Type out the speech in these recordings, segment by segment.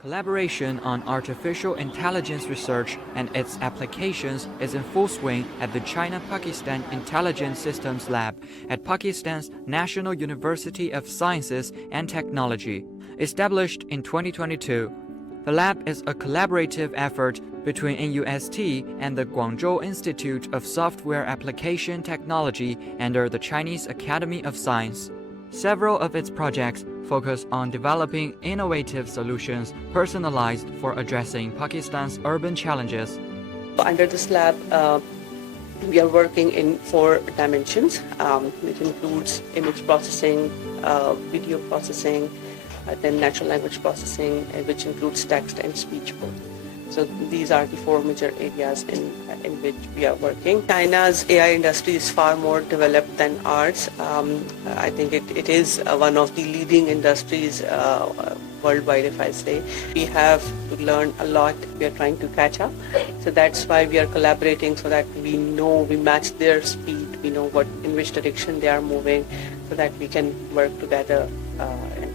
Collaboration on artificial intelligence research and its applications is in full swing at the China-Pakistan Intelligent Systems Lab at Pakistan's National University of Sciences and Technology. Established in 2022, the lab is a collaborative effort between NUST and the Guangzhou Institute of Software Application Technology under the Chinese Academy of Science. Several of its projects focus on developing innovative solutions personalized for addressing Pakistan's urban challenges. Under this lab, we are working in 4 dimensions, which includes image processing, video processing, then natural language processing, which includes text and speech both. So these are the 4 major areas in which we are working. China's AI industry is far more developed than ours. I think it is one of the leading industries worldwide, if I say. We have to learn a lot. We are trying to catch up. So that's why we are collaborating, so that we know, we match their speed, we know in which direction they are moving, so that we can work together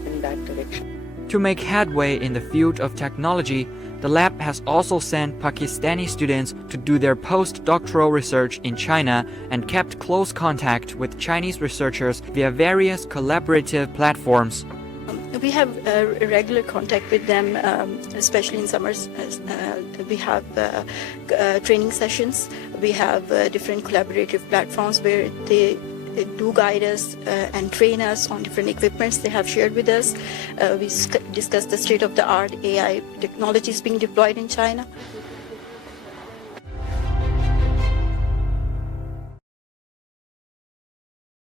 in that direction. To make headway in the field of technology, the lab has also sent Pakistani students to do their postdoctoral research in China and kept close contact with Chinese researchers via various collaborative platforms. We have regular contact with them, especially in summers. We have training sessions. We have different collaborative platforms where they do guide us and train us on different equipments they have shared with us. We discuss the state-of-the-art AI technologies being deployed in China.